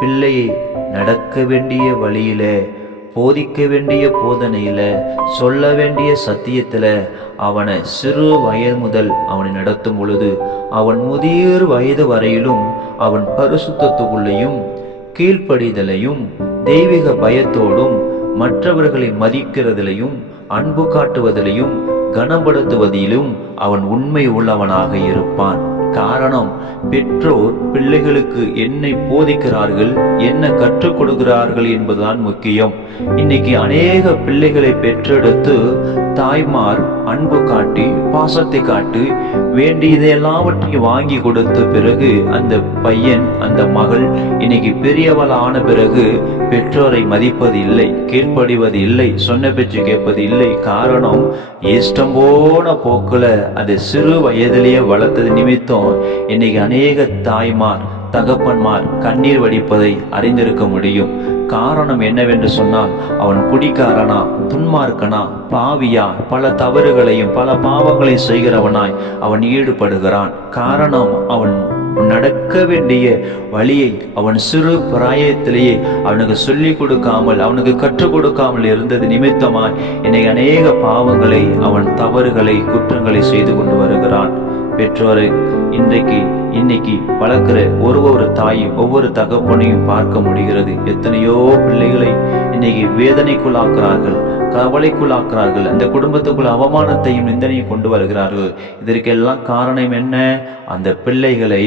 பிள்ளையை நடக்க வேண்டிய வழியில போதிக்க வேண்டிய போதனையில சொல்ல வேண்டிய சத்தியத்துல அவனை சிறு வயது முதல் அவனை நடத்தும் பொழுது அவன் முதியோர் வயது வரையிலும் அவன் பரிசுத்தத்துக்குள்ளேயும் கீழ்ப்படிதலையும் தெய்வீக பயத்தோடும் மற்றவர்களை மதிக்கிறதிலையும் அன்பு காட்டுவதிலையும் கனப்படுத்துவதிலும் அவன் உண்மை உள்ளவனாக இருப்பான். காரணம் பெற்றோர் பிள்ளைகளுக்கு என்னை போதிக்கிறார்கள் என்ன கற்றுக் கொடுக்கிறார்கள் என்பதுதான் முக்கியம். இன்னைக்கு அநேக பிள்ளைகளை பெற்றெடுத்து தாய்மார் அன்பு காட்டி பாசத்தை காட்டி வேண்டியதை எல்லாவற்றையும் வாங்கி கொடுத்த பிறகு அந்த பையன் அந்த மகள் இன்னைக்கு பெரியவள் ஆன பிறகு பெற்றோரை மதிப்பது இல்லை கீழ்ப்படிவது இல்லை சொன்ன பேச்சு கேட்பது இல்லை காரணம் இஷ்டம் போன போக்கில் அதை சிறு வயதிலேயே வளர்த்தது நிமித்தம். இன்னைக்கு அநேக தாய்மார் தகப்பன்மார் கண்ணீர் வடிப்பதை அறிந்திருக்க முடியும். காரணம் என்னவென்று சொன்னால் அவன் குடிக்காரனா துன்மார்க்கனா பாவியா பல தவறுகளையும் பல பாவங்களையும் செய்கிறவனாய் அவன் ஈடுபடுகிறான். காரணம் அவன் நடக்க வேண்டிய வழியை அவன் சிறு பிராயத்திலேயே அவனுக்கு சொல்லிக் கொடுக்காமல் அவனுக்கு கற்றுக் கொடுக்காமல் இருந்தது நிமித்தமாய் இன்னைக்கு அநேக பாவங்களை அவன் தவறுகளை குற்றங்களை செய்து கொண்டு வருகிறான். பெற்றோரை இன்றைக்கு இன்னைக்கு வளர்க்கிற ஒரு ஒரு தாயும் ஒவ்வொரு தகப்பனையும் பார்க்க முடிகிறது. எத்தனையோ பிள்ளைகளை இன்னைக்கு வேதனைக்குள்ளாக்குறார்கள் கவலைக்குள்ளாக்குறார்கள் அந்த குடும்பத்துக்குள் அவமானத்தையும் நிந்தனையும் கொண்டு வருகிறார்கள். இதற்கெல்லாம் காரணம் என்ன? அந்த பிள்ளைகளை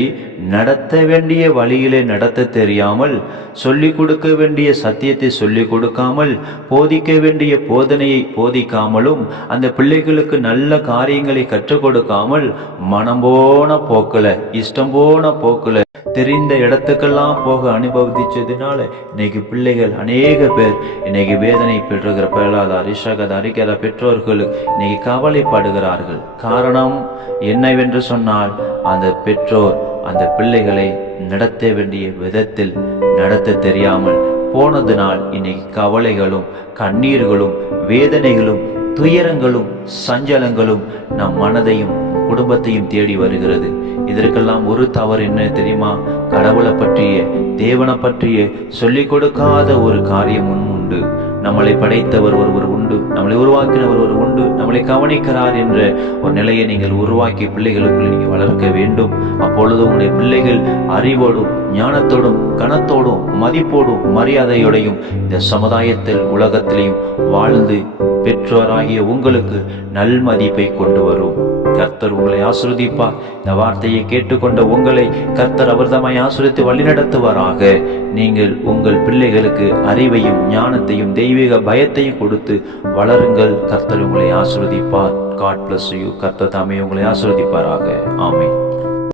நடத்த வேண்டிய வழியிலே நடத்த தெரியாமல் சொல்லிக் கொடுக்க வேண்டிய சத்தியத்தை சொல்லிக் கொடுக்காமல் போதிக்க வேண்டிய போதனையை போதிக்காமலும் அந்த பிள்ளைகளுக்கு நல்ல காரியங்களை கற்றுக் கொடுக்காமல் மனம் போன போக்கில் இஷ்டம் போன போக்கில் தெரிந்த இடத்துக்கெல்லாம் போக அனுபவிச்சதுனால இன்னைக்கு பிள்ளைகள் அநேக பேர் இன்னைக்கு வேதனை பெற்றுகிற பெயலாத அரிஷகத அறிக்கிற பெற்றோர்களுக்கு இன்னைக்கு கவலைப்படுகிறார்கள். காரணம் என்னவென்று சொன்னால் அந்த பெற்றோர் அந்த பிள்ளைகளை நடத்த வேண்டிய விதத்தில் நடத்த தெரியாமல் போனதினால் இன்னைக்கு கவலைகளும் கண்ணீர்களும் வேதனைகளும் துயரங்களும் சஞ்சலங்களும் நம் மனதையும் குடும்பத்தையும் தேடி வருகிறது. இதற்கெல்லாம் ஒரு தவறு என்ன தெரியுமா? கடவுளை பற்றிய தேவனை பற்றிய சொல்லிக் கொடுக்காத ஒரு காரியம் உண்டு. நம்மளை படைத்தவர் ஒருவர் உண்டு நம்மளை உருவாக்கினவர் ஒரு உண்டு நம்மளை கவனிக்கிறார் என்ற ஒரு நிலையை நீங்கள் உருவாக்கி பிள்ளைகளுக்குள் நீங்கள் வளர்க்க வேண்டும். அப்பொழுது உங்களுடைய பிள்ளைகள் அறிவோடும் ஞானத்தோடும் கனத்தோடும் மதிப்போடும் மரியாதையோடையும் இந்த சமுதாயத்தில் உலகத்திலையும் வாழ்ந்து பெற்றோராகிய உங்களுக்கு நல்மதிப்பை கொண்டு வரும். கர்த்தர் உங்களை ஆசிர்வதிப்பார் இந்த வார்த்தையை கேட்டுக்கொண்ட உங்களை கர்த்தர் அவர்தமாய் ஆசிரித்து வழிநடத்துவாராக. நீங்கள் உங்கள் பிள்ளைகளுக்கு அறிவையும் ஞானத்தையும் தெய்வீக பயத்தையும் கொடுத்து வளருங்கள். கர்த்தர் உங்களை ஆசிர்வதிப்பார். காட் பிளஸ் யூ கர்த்தர் தாமே உங்களை ஆசிர்வதிப்பாராக. ஆமை